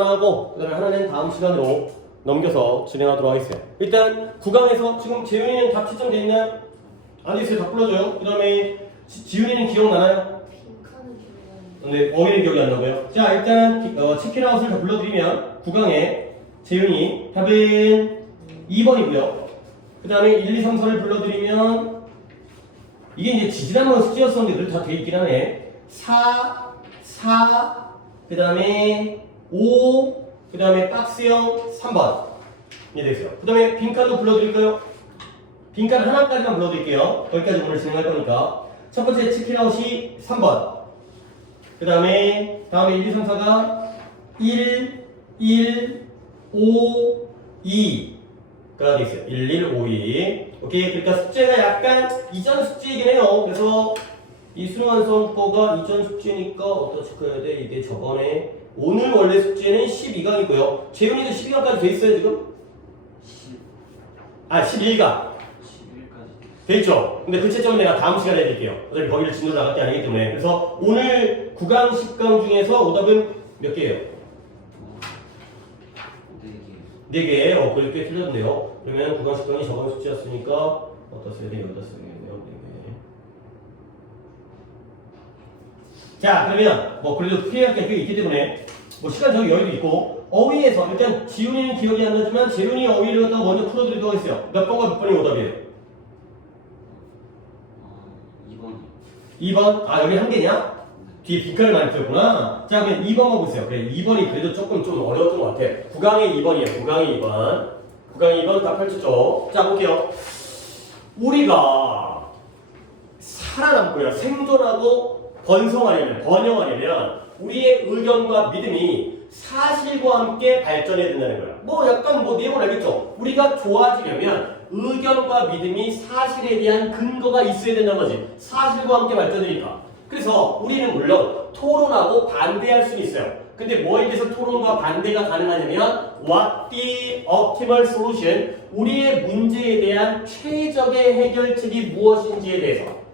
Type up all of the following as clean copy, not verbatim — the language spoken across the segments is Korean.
하고 그다음에 하나는 다음 시간으로 넘겨서 진행하도록 하겠어요. 일단 9강에서 지금 재윤이는 다 채점돼 있나요? 안 돼 있어요. 다 불러줘요. 그다음에 지윤이는 기억나나요? 빈칸은 기억나는데. 근데 어휘는 기억이 안 나고요. 자 일단 치킨아웃을 다 불러드리면 9강에 재윤이 답은 2번이고요. 그 다음에 1, 2, 3, 4를 불러드리면 이게 이제 지지난번 숙제였었는데 다 돼 있긴 하네. 4, 그 다음에 5, 그 다음에 박스형 3번 이해되겠어요. 그 다음에 빈칸도 불러드릴까요? 빈칸 하나까지만 불러드릴게요. 거기까지 오늘 진행할 거니까. 첫 번째 치킨아웃이 3번. 그 다음에 1, 2, 3, 4가 1, 5, 2가 되겠어요. 1, 1, 5, 2. 오케이. 그러니까 숙제가 약간 이전 숙제이긴 해요. 그래서 이 수능 완성거가 이전 숙제니까 어디다 체크해야 돼? 이게 저번에 오늘 원래 숙제는 12강이고요. 재윤이도 12강까지 돼 있어요 지금? 11강 11까지 돼 있죠? 근데 그 채점은 내가 다음 시간에 해드릴게요. 어차피 거기를 진도로 나갈 게 아니기 때문에. 그래서 오늘 9강, 10강 중에서 오답은 몇 개예요? 4개. 4개. 그렇게 틀렸네요. 그러면 9강, 10강이 저번 숙제였으니까 어디다 써야 돼? 여기다 써야겠네요. 4개. 자, 그러면 그래도 피해할 게 꽤 있기 때문에 시간적 여유도 있고 어휘에서 일단 지훈이는 기억이 안 나지만 재훈이 어휘를 갖다가 먼저 풀어드리도록 하겠어요. 몇 번과 몇 번이 오답이에요? 2번. 2번? 여기 한 개냐? 뒤에 빈칸을 많이 풀었구나. 자, 그럼 2번만 보세요. 그래, 2번이 그래도 조금 어려웠던 것 같아. 9강의 2번이에요. 9강의 2번. 9강의 2번 다 펼쳤죠? 자, 볼게요. 우리가 살아남고요. 생존하고 번영하려면 우리의 의견과 믿음이 사실과 함께 발전해야 된다는 거야. 약간 내용을 알겠죠? 우리가 좋아지려면 의견과 믿음이 사실에 대한 근거가 있어야 된다는 거지. 사실과 함께 발전되니까. 그래서 우리는 물론 토론하고 반대할 수는 있어요. 근데 뭐에 대해서 토론과 반대가 가능하냐면 What the optimal solution? 우리의 문제에 대한 최적의 해결책이 무엇인지에 대해서.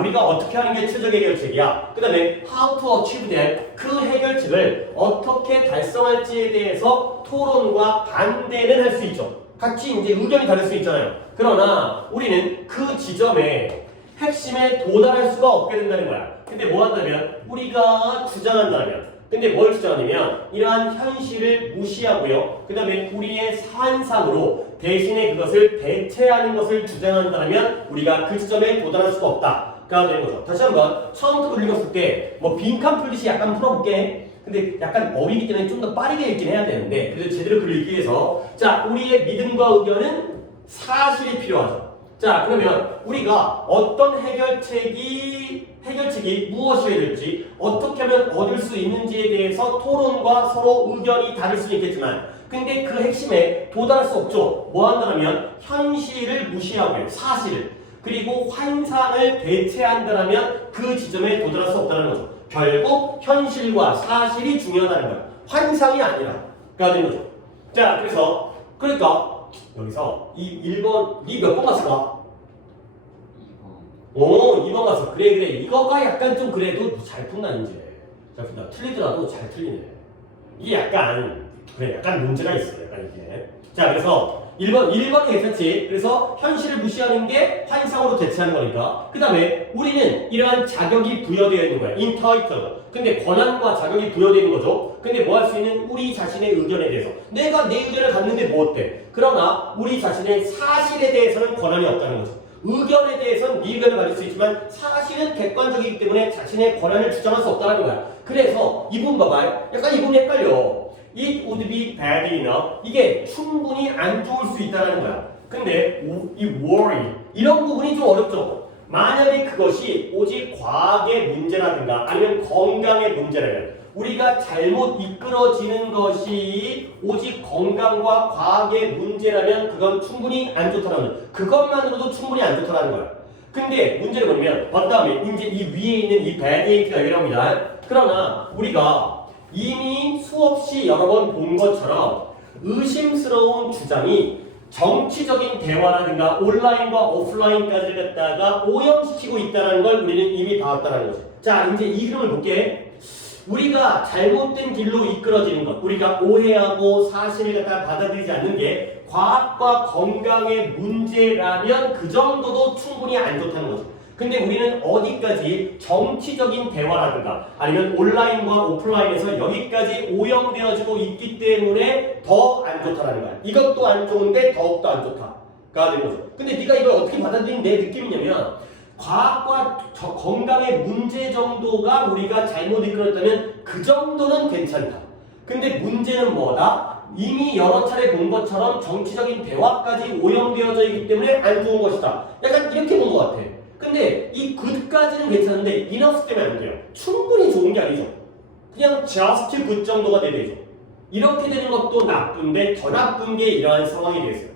우리가 어떻게 하는 게 최적의 해결책이야. 그 다음에 how to achieve that. 그 해결책을 어떻게 달성할지에 대해서 토론과 반대는 할 수 있죠. 같이 이제 의견이 다를 수 있잖아요. 그러나 우리는 그 지점에 핵심에 도달할 수가 없게 된다는 거야. 근데 뭐 한다면 우리가 주장한다면 근데 뭘 주장하냐면 이러한 현실을 무시하고요. 그 다음에 우리의 환상으로 대신에 그것을 대체하는 것을 주장한다면 우리가 그 지점에 도달할 수가 없다. 가 되는 거죠. 다시 한번 처음부터 읽었을 때 빈칸 풀듯이 약간 풀어볼게. 근데 약간 어리기 때문에 좀 더 빠르게 읽긴 해야 되는데 그래도 제대로 글을 읽기 위해서 자, 우리의 믿음과 의견은 사실이 필요하죠. 자, 그러면 우리가 어떤 해결책이 무엇이어야 될지 어떻게 하면 얻을 수 있는지에 대해서 토론과 서로 의견이 다를 수는 있겠지만 근데 그 핵심에 도달할 수 없죠. 뭐 한다면 현실을 무시하고요. 사실을. 그리고 환상을 대체한다면 그 지점에 도달할 수 없다는 거죠. 결국 현실과 사실이 중요하다는 거예요. 환상이 아니라 가 되는 거죠. 자, 그러니까 여기서 이 1번 니 몇 번 갔을까? 2번. 2번 갔어. 그래. 이거가 약간 좀 그래도 잘 푼다 이제. 잘 푼다. 틀리더라도 잘 틀리네. 이게 약간 문제가 있어요. 약간 이게. 자, 그래서 1번이 괜찮지. 그래서 현실을 무시하는 게 환상으로 대체하는 거니까. 그 다음에 우리는 이러한 자격이 부여되어 있는 거야. entitled. 근데 권한과 자격이 부여되어 있는 거죠. 근데 뭐 할 수 있는 우리 자신의 의견에 대해서. 내가 내 의견을 갖는데 뭐 어때? 그러나 우리 자신의 사실에 대해서는 권한이 없다는 거죠. 의견에 대해서는 네 의견을 가질 수 있지만 사실은 객관적이기 때문에 자신의 권한을 주장할 수 없다는 거야. 그래서 이 부분 봐봐요. 약간 이 부분이 헷갈려. It would be bad enough. 이게 충분히 안 좋을 수 있다는 거야. 근데 이 worry 이런 부분이 좀 어렵죠. 만약에 그것이 오직 과학의 문제라든가 아니면 건강의 문제라면 우리가 잘못 이끌어지는 것이 오직 건강과 과학의 문제라면 그건 충분히 안 좋다는 거야. 그것만으로도 충분히 안 좋다는 거야. 근데 문제를 뭐냐면 다음에 이제 이 위에 있는 이 bad 얘기가 여기랍니다. 그러나 우리가 이미 수없이 여러 번 본 것처럼 의심스러운 주장이 정치적인 대화라든가 온라인과 오프라인까지 갖다가 오염시키고 있다는 걸 우리는 이미 봐왔다는 거죠. 자, 이제 이 흐름을 볼게. 우리가 잘못된 길로 이끌어지는 것, 우리가 오해하고 사실을 갖다 받아들이지 않는 게 과학과 건강의 문제라면 그 정도도 충분히 안 좋다는 거죠. 근데 우리는 어디까지 정치적인 대화라든가 아니면 온라인과 오프라인에서 여기까지 오염되어지고 있기 때문에 더 안 좋다라는 거야. 이것도 안 좋은데 더욱더 안 좋다가 되는 거죠. 근데 네가 이걸 어떻게 받아들이는 내 느낌이냐면 과학과 건강의 문제 정도가 우리가 잘못 이끌었다면 그 정도는 괜찮다. 근데 문제는 뭐다? 이미 여러 차례 본 것처럼 정치적인 대화까지 오염되어져 있기 때문에 안 좋은 것이다. 약간 이렇게 본 것 같아. 근데 이 굿까지는 괜찮은데 이너스 때문에 안 돼요. 충분히 좋은 게 아니죠. 그냥 just good 정도가 돼야 되죠. 이렇게 되는 것도 나쁜데 더 나쁜 게 이러한 상황이 되겠어요.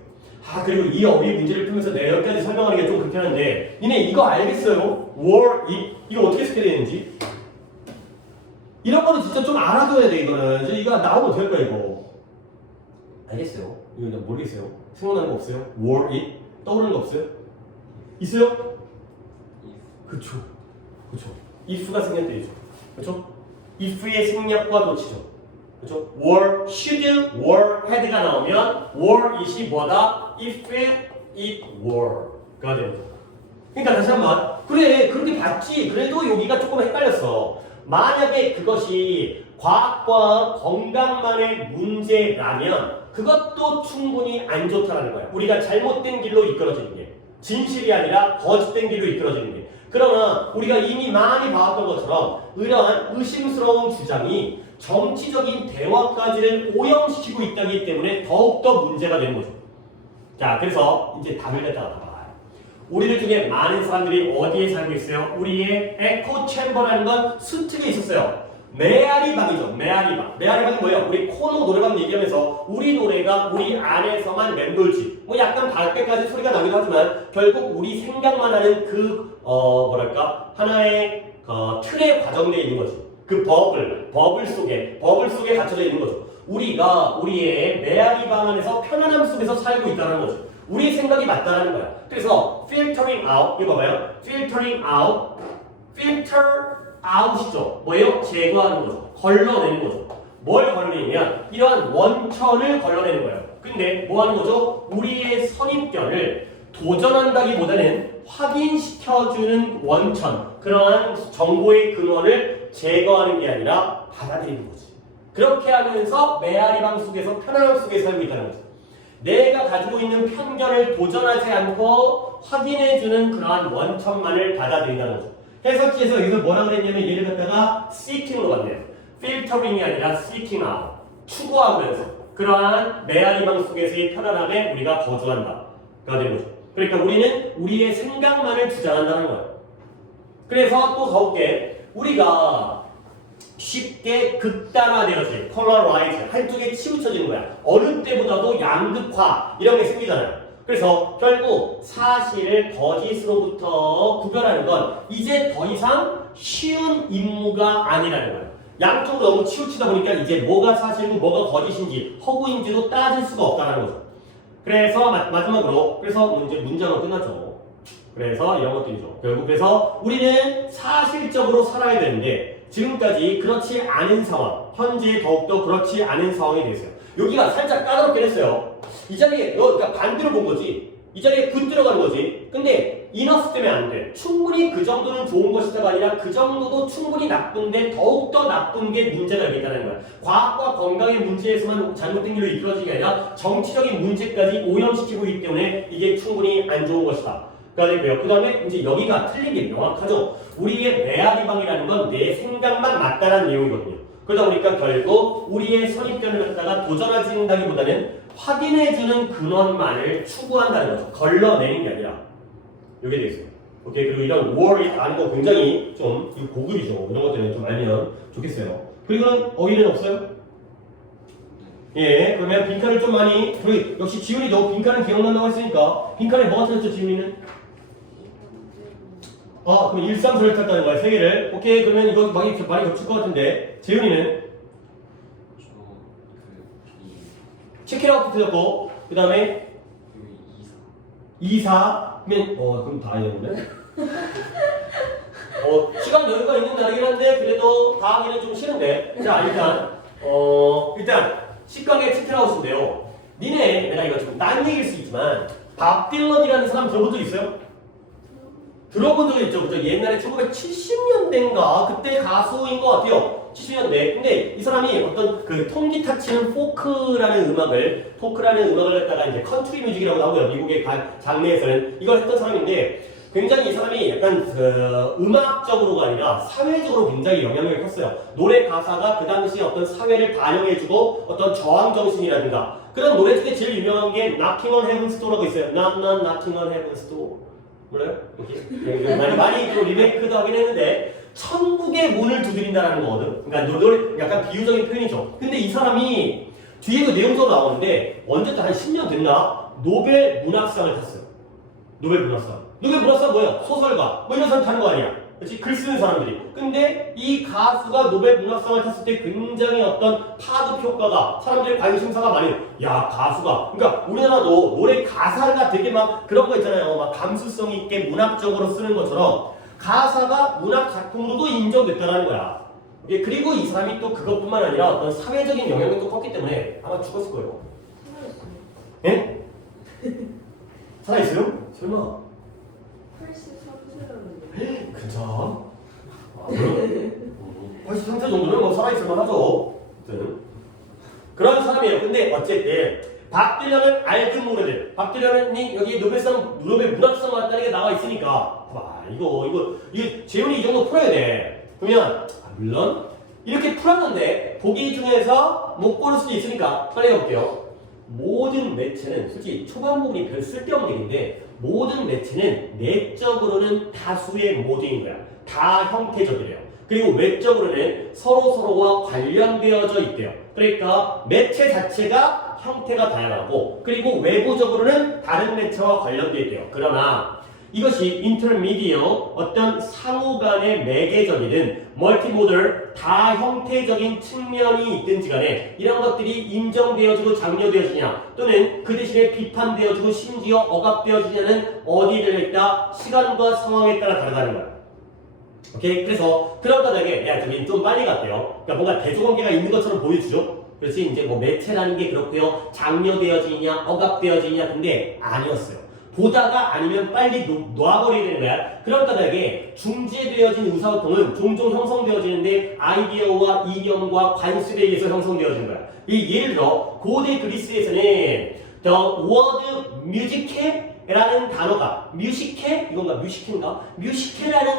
그리고 이 어휘 문제를 풀면서 내가 여기까지 설명하기가 좀 불편한데 니네 이거 알겠어요? 이거 어떻게 쓰게 되는지? 이런 거는 진짜 좀 알아둬야 돼. 이거는 이거 나오면 어떡할 거야 이거. 알겠어요? 이거 모르겠어요. 생각나는 거 없어요? 떠오르는 거 없어요? 있어요? 그쵸. if가 생략 때이죠. 그쵸? if의 생략과 도치죠. 그쵸? should, had가 나오면 it이 뭐다? if it were가 되는 거죠. 그러니까 다시 한번 그래 그렇게 봤지. 그래도 여기가 조금 헷갈렸어. 만약에 그것이 과학과 건강만의 문제라면 그것도 충분히 안 좋다는 거야. 우리가 잘못된 길로 이끌어지는 게 진실이 아니라 거짓된 길로 이끌어지는 게. 그러나 우리가 이미 많이 봐왔던 것처럼 이러한 의심스러운 주장이 정치적인 대화까지를 오염시키고 있다기 때문에 더욱더 문제가 되는 거죠. 자, 그래서 이제 답을 갖다가 봐봐요. 우리들 중에 많은 사람들이 어디에 살고 있어요? 우리의 에코 챔버라는 건 스틱에 있었어요. 메아리방이죠. 메아리방이 뭐예요? 우리 코너 노래방 얘기하면서 우리 노래가 우리 안에서만 맴돌지 뭐 약간 밖에까지 소리가 나기도 하지만 결국 우리 생각만 하는 그 하나의 틀에 과정되어 있는 거지. 그 버블 속에 갇혀져 있는 거죠. 우리가 우리의 메아리방 안에서 편안함 속에서 살고 있다는 거죠. 우리의 생각이 맞다는 거야. 그래서 filtering out 이거 봐봐요. filtering out out이죠. 뭐예요? 제거하는 거죠. 걸러내는 거죠. 뭘 걸러내냐면 이러한 원천을 걸러내는 거예요. 근데 뭐 하는 거죠? 우리의 선입견을 도전한다기보다는 확인시켜주는 원천, 그러한 정보의 근원을 제거하는 게 아니라 받아들이는 거지. 그렇게 하면서 메아리방 속에서 편안함 속에 살고 있다는 거죠. 내가 가지고 있는 편견을 도전하지 않고 확인해주는 그러한 원천만을 받아들인다는 거죠. 해석지에서 여기서 뭐라 그랬냐면 얘를 갖다가 seeking으로 갔네요. filtering이 아니라 seeking out. 추구하면서 그러한 메아리방 속에서의 편안함에 우리가 거주한다가 되는 거죠. 그러니까 우리는 우리의 생각만을 주장한다는 거예요. 그래서 또 더욱게 우리가 쉽게 극단화되어지, polarize, 한쪽에 치우쳐지는 거야. 어느 때보다도 양극화 이런 게 생기잖아요. 그래서 결국 사실을 거짓으로부터 구별하는 건 이제 더 이상 쉬운 임무가 아니라는 거예요. 양쪽으로 너무 치우치다 보니까 이제 뭐가 사실이고 뭐가 거짓인지 허구인지도 따질 수가 없다는 거죠. 그래서 마지막으로 그래서 이제 문장은 끝났죠. 그래서 이런 것들이죠. 결국 그래서 우리는 사실적으로 살아야 되는데 지금까지 그렇지 않은 상황, 현재 더욱더 그렇지 않은 상황이 됐어요. 여기가 살짝 까다롭게 했어요. 이 자리에 그러니까 반대로 본 거지. 이 자리에 굿 들어가는 거지. 근데 이너스 때문에 안 돼. 충분히 그 정도는 좋은 것이다가 아니라 그 정도도 충분히 나쁜데 더욱더 나쁜 게 문제가 있다는 거야. 과학과 건강의 문제에서만 잘못된 길로 이끌어지는 게 아니라 정치적인 문제까지 오염시키고 있기 때문에 이게 충분히 안 좋은 것이다. 가 되고요. 그 다음에 이제 여기가 틀린 게 명확하죠. 우리의 메아리방이라는 건 내 생각만 맞다라는 내용이거든요. 그러다 보니까 결국 우리의 선입견을 갖다가 도전하진다기보다는 확인해주는 근원만을 추구한다는 거죠. 걸러내는 게 아니라. 이게 되겠어요. 오케이. 그리고 이런 war이 아는 거 굉장히 좀 고급이죠. 이런 것들은 좀 알면 좋겠어요. 그리고 어휘는 없어요? 예. 그러면 빈칸을 좀 많이. 그리고 역시 지훈이도 빈칸은 기억난다고 했으니까 빈칸에 뭐가 틀렸죠, 지훈이는? 그럼 일상소를 탔다는 거야, 세 개를. 오케이. 그러면 이거 많이 겹칠 것 같은데 재훈이는? 체크아웃 틀렸고, 그 다음에 2, 4. 그럼 다 아니었네. 시간 여유가 있는 날이긴 한데 그래도 다 하기는 좀 싫은데. 자, 일단 식강의 치트라우스인데요. 니네 내가 이거 좀 딴 얘기일 수 있지만 밥 딜런이라는 사람 들어본 적 있어요? 들어본 적 있죠? 그죠? 옛날에 1970년대인가 그때 가수인 것 같아요. 70년대. 근데 이 사람이 어떤 그 통기타 치는 포크라는 음악을 갖다가 이제 컨트리 뮤직이라고 하고요. 미국의 장르에서는 이걸 했던 사람인데 굉장히 이 사람이 약간 그 음악적으로가 아니라 사회적으로 굉장히 영향을 컸어요. 노래 가사가 그 당시 어떤 사회를 반영해주고 어떤 저항 정신이라든가 그런 노래 중에 제일 유명한 게 Knocking on Heaven's Door라고 있어요. Not Knocking on Heaven's Door. 몰라요? 많이 또 리메이크도 하긴 했는데 천국의 문을 두드린다라는 거거든. 그러니까 노래 약간 비유적인 표현이죠. 근데 이 사람이 뒤에도 내용도 나오는데 언제부터 한 10년 됐나 노벨 문학상을 탔어요. 노벨 문학상. 노벨 문학상 뭐야? 소설가. 뭐 이런 사람 타는 거 아니야. 그렇지? 글 쓰는 사람들이. 근데 이 가수가 노벨 문학상을 탔을 때 굉장히 어떤 파급 효과가 사람들의 관심사가 많이 야 가수가 그러니까 우리나라도 노래 가사가 되게 막 그런 거 있잖아요. 막 감수성 있게 문학적으로 쓰는 것처럼 가사가 문학 작품으로도 인정됐다는 거야. 그리고 이 사람이 또 그것뿐만 아니라 어떤 사회적인 영향을 또 컸기 때문에 아마 죽었을 거예요. 예? 살아있어요? 설마? 83세라는데. 괜찮아? 아, 83세 정도면 뭐 살아있을만 하죠. 그런 사람이에요. 근데 어쨌든 밥 딜런을 알든 모르든 밥 딜런이 여기 노벨 문학상 왔다는 게 나와 있으니까 봐 이거 재훈이 이 정도 풀어야 돼. 그러면 물론 이렇게 풀었는데 보기 중에서 못 고를 수도 있으니까 빨리 가볼게요. 모든 매체는 솔직히 초반 부분이 별 쓸데없는 얘기인데 모든 매체는 내적으로는 다수의 모딩인 거야. 다 형태적이래요. 그리고 외적으로는 서로서로와 관련되어져 있대요. 그러니까 매체 자체가 형태가 다양하고 그리고 외부적으로는 다른 매체와 관련되어 있대요. 그러나 이것이 인터미디어 어떤 상호 간의 매개적이든 멀티모델 다 형태적인 측면이 있든지 간에 이런 것들이 인정되어지고 장려되어지냐 또는 그 대신에 비판되어지고 심지어 억압되어지냐는 어디에 달려있다? 시간과 상황에 따라 다르다는 거야. 오케이? 그래서 그런 거다게 야 저기 좀 빨리 갔대요. 그러니까 뭔가 대조관계가 있는 것처럼 보여주죠. 그렇지 이제 뭐 매체라는 게 그렇고요. 장려되어지냐 억압되어지냐 근데 아니었어요. 보다가 아니면 빨리 놓아버려야 되는 거야. 그런 까닭에 중재되어진 의사소통은 종종 형성되어지는데 아이디어와 이념과 관습에 의해서 형성되어지는 거야. 예를 들어 고대 그리스에서는 the word music라는 단어가 뮤지케라는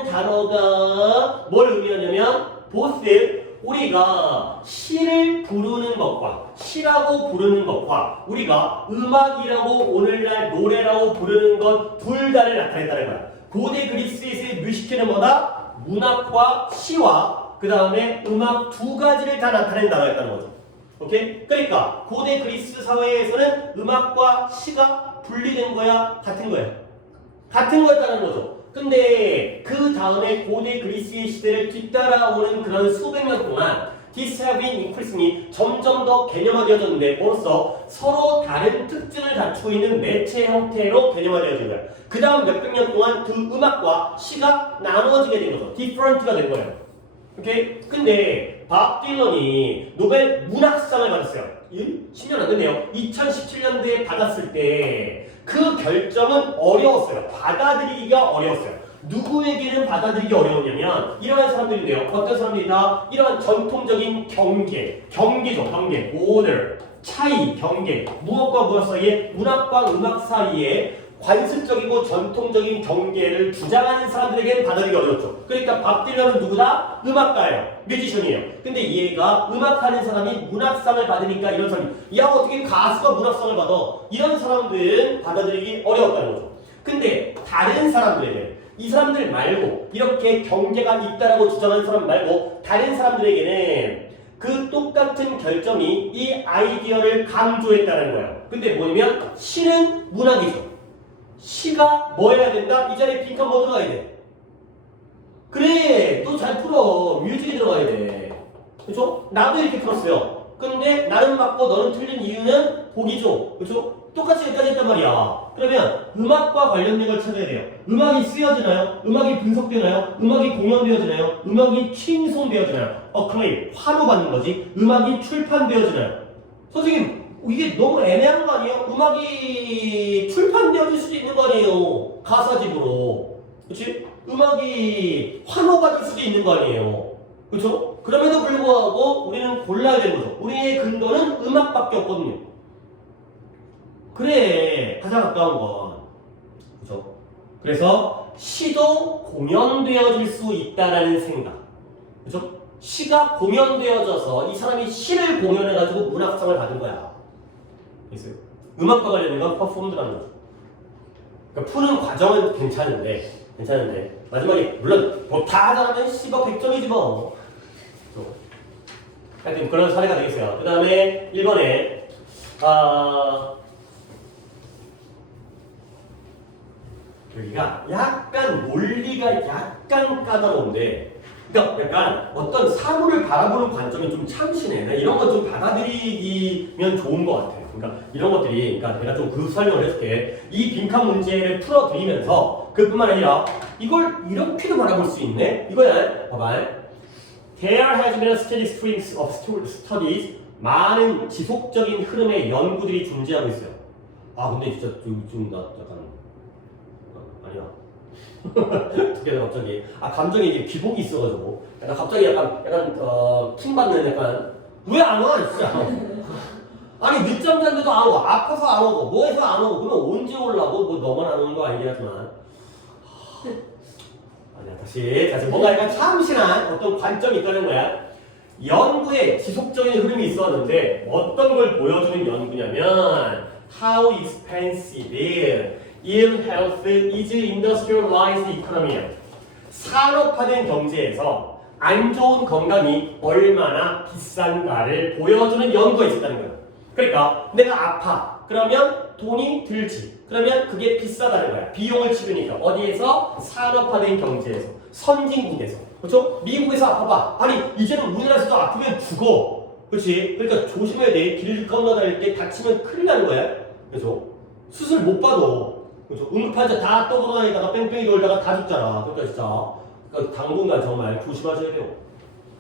단어가 뭘 의미하냐면 보스 우리가 시를 부르는 것과 시라고 부르는 것과 우리가 음악이라고 오늘날 노래라고 부르는 것 둘 다를 나타냈다는 거야. 고대 그리스에서의 뮤지케는 뭐다? 문학과 시와 그 다음에 음악 두 가지를 다 나타낸 단어였다는 거죠. 오케이? 그러니까 고대 그리스 사회에서는 음악과 시가 분리된 거야? 같은 거야? 같은 거였다는 거죠. 근데 그 다음에 고대 그리스의 시대를 뒤따라오는 그런 수백 년 동안 디스하빈 인클리스니 점점 더 개념화되어졌는데 벌써 서로 다른 특징을 갖추고 있는 매체 형태로 개념화되어진 거야. 그 다음 몇백 년 동안 그 음악과 시가 나누어지게 된 거죠. 디퍼런트가 된 거예요. 오케이? 근데 밥 딜런이 노벨 문학상을 받았어요. 10년 안 됐네요. 2017년도에 받았을 때 그 결정은 어려웠어요. 받아들이기가 어려웠어요. 누구에게는 받아들이기 어려웠냐면 이러한 사람들인데요. 어떤 사람들이다? 이러한 전통적인 경계죠. 경계, border, 차이, 경계, 무엇과 무엇 사이에 문학과 음악 사이에 관습적이고 전통적인 경계를 주장하는 사람들에게는 받아들이기 어렵죠. 그러니까 밥 딜런은 누구다? 음악가예요. 뮤지션이에요. 근데 얘가 음악하는 사람이 문학상을 받으니까 이런 사람이 야 어떻게 가수가 문학상을 받아? 이런 사람들은 받아들이기 어려웠다는 거죠. 근데 다른 사람들에게 이 사람들 말고 이렇게 경계가 있다라고 주장하는 사람 말고 다른 사람들에게는 그 똑같은 결정이 이 아이디어를 강조했다는 거예요. 근데 뭐냐면 시는 문학이죠. 시가 뭐 해야 된다? 이 자리에 빈칸 뭐 들어가야 돼? 그래, 또 잘 풀어. 뮤직이 들어가야 돼. 그죠? 나도 이렇게 풀었어요. 근데 나는 맞고 너는 틀린 이유는 보기죠. 그렇죠? 똑같이 여기까지 했단 말이야. 그러면 음악과 관련된 걸 찾아야 돼요. 음악이 쓰여지나요? 음악이 분석되나요? 음악이 공연되어지나요? 음악이 칭송되어지나요? 어클레임, 환호받는 거지. 음악이 출판되어지나요? 선생님, 이게 너무 애매한 거 아니에요? 음악이 출판되어질 수도 있는 거 아니에요? 가사집으로. 그치? 음악이 환호받을 수도 있는 거 아니에요? 그쵸? 그럼에도 불구하고 우리는 골라야 되는 거죠. 우리의 근거는 음악밖에 없거든요. 그래, 가장 가까운 건. 그죠? 그래서 시도 공연되어질 수 있다라는 생각. 그죠? 시가 공연되어져서 이 사람이 시를 공연해가지고 문학상을 받은 거야. 있어요. 음악과 관련된 건 퍼포먼드라는 거죠. 그러니까 푸는 과정은 괜찮은데 마지막에 물론 뭐 다 잘하면 씨가 100점이지 뭐. 하여튼 그런 사례가 되겠어요. 그 다음에 1번에 여기가 약간 논리가 약간 까다로운데, 그러니까 약간 어떤 사물을 바라보는 관점이 좀 참신해. 나 이런 거 좀 받아들이면 좋은 것 같아요. 그러니까 이런 것들이, 그러니까 내가 좀 그 설명을 해줄게. 이 빈칸 문제를 풀어드리면서 그뿐만 아니라 이걸 이렇게도 바라볼 수 있네. 이거야. 봐봐. There has been a steady stream of studies. 많은 지속적인 흐름의 연구들이 존재하고 있어요. 아 근데 진짜 좀 나 약간 아니야. 어떻게 갑자기 감정에 이게 기복이 있어가지고 약간 갑자기 약간 킹받는 약간 왜 안 와? 진짜. 아니 늦잠 잤는데도 안 와. 아파서 안 오고 뭐해서 안 오고 그러면 언제 오려고? 뭐 너만 안 오는 거 아니긴 하지만 아니야 다시 뭔가 약간 참신한 어떤 관점이 있다는 거야. 연구에 지속적인 흐름이 있었는데 어떤 걸 보여주는 연구냐면 How expensive ill health is industrialized economy. 산업화된 경제에서 안 좋은 건강이 얼마나 비싼가를 보여주는 연구가 있었다는 거예요. 그러니까 내가 아파. 그러면 돈이 들지. 그러면 그게 비싸다는 거야. 비용을 치르니까. 어디에서? 산업화된 경제에서. 선진국에서. 그렇죠? 미국에서 아파봐. 아니 이제는 우리나라에서도 아프면 죽어. 그렇지? 그러니까 조심해야 돼. 길 건너다닐 때 다치면 큰일 나는 거야. 그렇죠? 수술 못 받아. 그렇죠? 응급환자 다 떠돌아다니다가 뺑뺑이 돌다가 다 죽잖아. 그러니까 진짜 그러니까 당분간 정말 조심하셔야 돼요.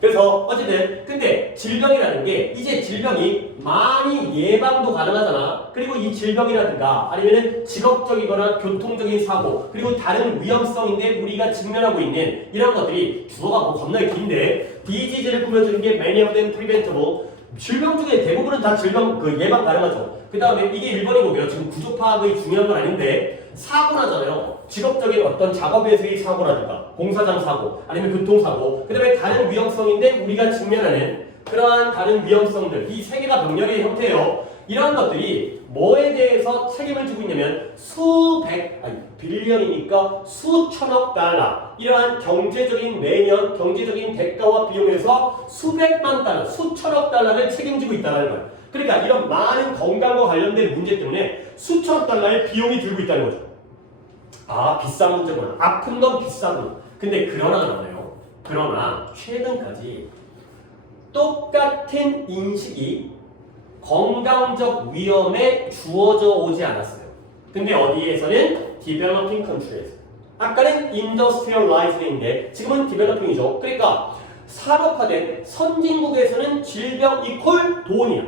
그래서 어쨌든 근데 질병이라는 게 이제 질병이 많이 예방도 가능하잖아. 그리고 이 질병이라든가 아니면은 직업적이거나 교통적인 사고 그리고 다른 위험성인데 우리가 직면하고 있는 이런 것들이 주어가 뭐 겁나게 긴데 디지즈를 꾸며주는 게 many of them preventable. 질병 중에 대부분은 다 질병 예방 가능하죠. 그 다음에 이게 1번이고요. 지금 구조 파악이 중요한 건 아닌데 사고 나잖아요. 직업적인 어떤 작업에서의 사고라든가 공사장 사고 아니면 교통사고 그 다음에 다른 위험성인데 우리가 직면하는 그러한 다른 위험성들 이 세 개가 병렬의 형태예요. 이러한 것들이 뭐에 대해서 책임을 지고 있냐면 빌리언이니까 수천억 달러 이러한 경제적인 매년 경제적인 대가와 비용에서 수백만 달러 수천억 달러를 책임지고 있다는 거예요. 그러니까 이런 많은 건강과 관련된 문제 때문에 수천억 달러의 비용이 들고 있다는 거죠. 아 비싼 문제구나. 아픈 건 비싸구나. 근데 그러나가 나와요. 그러나 최근까지 똑같은 인식이 건강적 위험에 주어져 오지 않았어요. 근데 어디에서는 developing country에서. 아까는 industrialized인데 지금은 developing이죠. 그러니까 산업화된 선진국에서는 질병 이퀄 돈이야.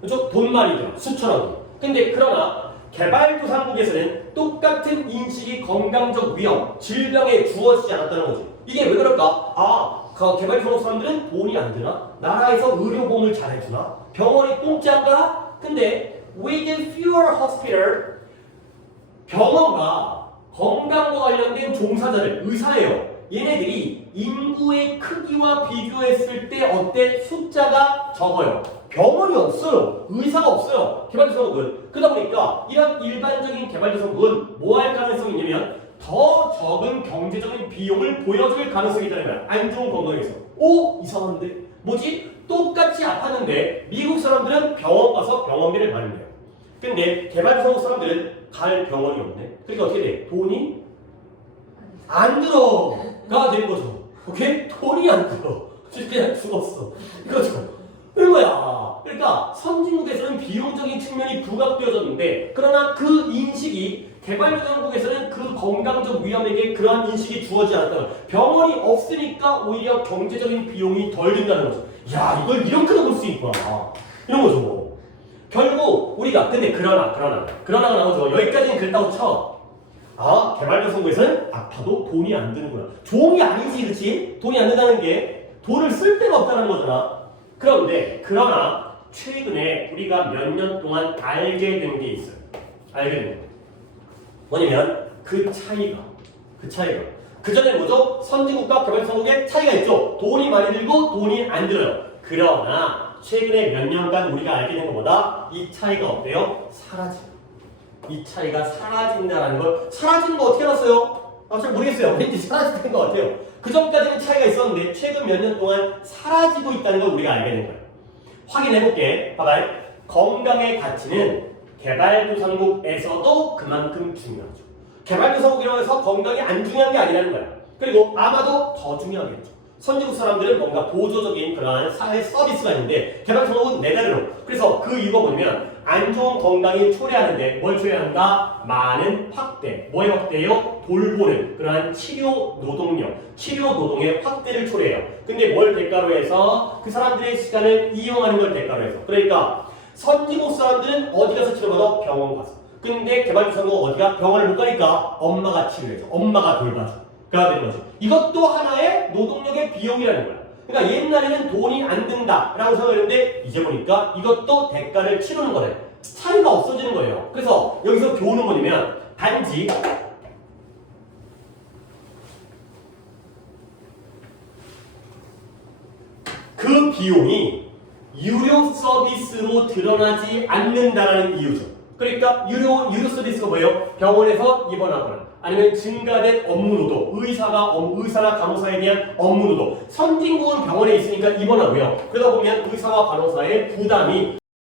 그렇죠? 돈만이죠. 수천억이. 근데 그러나 개발도상국에서는 똑같은 인식이 건강적 위험, 질병에 주어지지 않았다는 거지. 이게 왜 그럴까? 개발도상국 사람들은 돈이 안 드나? 나라에서 의료보험을 잘 해주나? 병원이 공짜인가? 근데 with fewer hospital 병원과 건강과 관련된 종사자들, 의사예요. 얘네들이 인구의 크기와 비교했을 때 어때? 숫자가 적어요. 병원이 없어요. 의사가 없어요. 개발도상국은. 그러다 보니까 이런 일반적인 개발도상국은 뭐 할 가능성이 있냐면 더 적은 경제적인 비용을 보여줄 가능성이 있다는 거야. 안 좋은 건강에서. 오? 이상한데? 뭐지? 똑같이 아팠는데 미국 사람들은 병원 가서 병원비를 받는데요. 근데 개발도상국 사람들은 갈 병원이 없네. 그러니까 어떻게 돼? 돈이 안 들어가 되는 거죠. 오케이? 돈이 안 들어. 그냥 죽었어. 이거죠. 그런 거야. 그러니까 선진국에서는 비용적인 측면이 부각되어졌는데 그러나 그 인식이 개발도상국에서는 그 건강적 위험에게 그러한 인식이 주어지지 않았다는 거야. 병원이 없으니까 오히려 경제적인 비용이 덜 든다는 거죠. 야, 이걸 이렇게 볼 수 있구나. 이런 거죠. 결국 우리가 근데 그러나가 나오죠. 여기까지는 그랬다고 쳐. 아, 개발도상국에서는 아파도 돈이 안 드는구나. 좋은 게 아니지, 그렇지? 돈이 안 든다는 게 돈을 쓸 데가 없다는 거잖아. 그러나 최근에 우리가 몇 년 동안 알게 된 게 있어요. 알게 된 거. 뭐냐면 그 차이가 그 전에 뭐죠? 선진국과 개발도상국의 차이가 있죠. 돈이 많이 들고 돈이 안 들어요. 그러나 최근에 몇 년간 우리가 알게 된 것보다 이 차이가 어때요? 이 차이가 사라진다는 걸 사라지는 거 어떻게 알았어요? 잘 모르겠어요. 왠지 사라지는 것 같아요. 그 전까지는 차이가 있었는데 최근 몇 년 동안 사라지고 있다는 걸 우리가 알게 된 거예요. 확인해볼게. 봐봐요. 건강의 가치는 개발도상국에서도 그만큼 중요하죠. 개발도상국이라고 해서 건강이 안 중요한 게 아니라는 거야. 그리고 아마도 더 중요하겠죠. 선진국 사람들은 뭔가 보조적인 그러한 사회 서비스가 있는데 개발도상국은 내다르로. 그래서 그 이유가 뭐냐면 안 좋은 건강이 초래하는데 뭘 초래한다? 많은 확대. 뭐의 확대요? 돌보는 그러한 치료 노동의 확대를 초래해요. 근데 뭘 대가로 해서 그 사람들의 시간을 이용하는 걸 대가로 해서. 그러니까 선진국 사람들은 어디 가서 치료받아? 병원 가서. 근데 개발도상국은 어디가? 병원을 못 가니까 엄마가 치료해줘. 엄마가 돌봐줘. 그래야 되는 거지. 이것도 하나의 노동력의 비용이라는 거야. 그러니까 옛날에는 돈이 안 든다라고 생각했는데 이제 보니까 이것도 대가를 치르는 거래. 차이가 없어지는 거예요. 그래서 여기서 교훈은 뭐냐면 단지 그 비용이 유료 서비스로 드러나지 않는다라는 이유죠. 그러니까 유료 서비스가 뭐예요? 병원에서 입원하거나 아니면 증가된 업무 노동, 의사나 간호사에 대한 업무 노동. 선진국은 병원에 있으니까 입원하고요. 그러다 보면 의사와 간호사의 부담이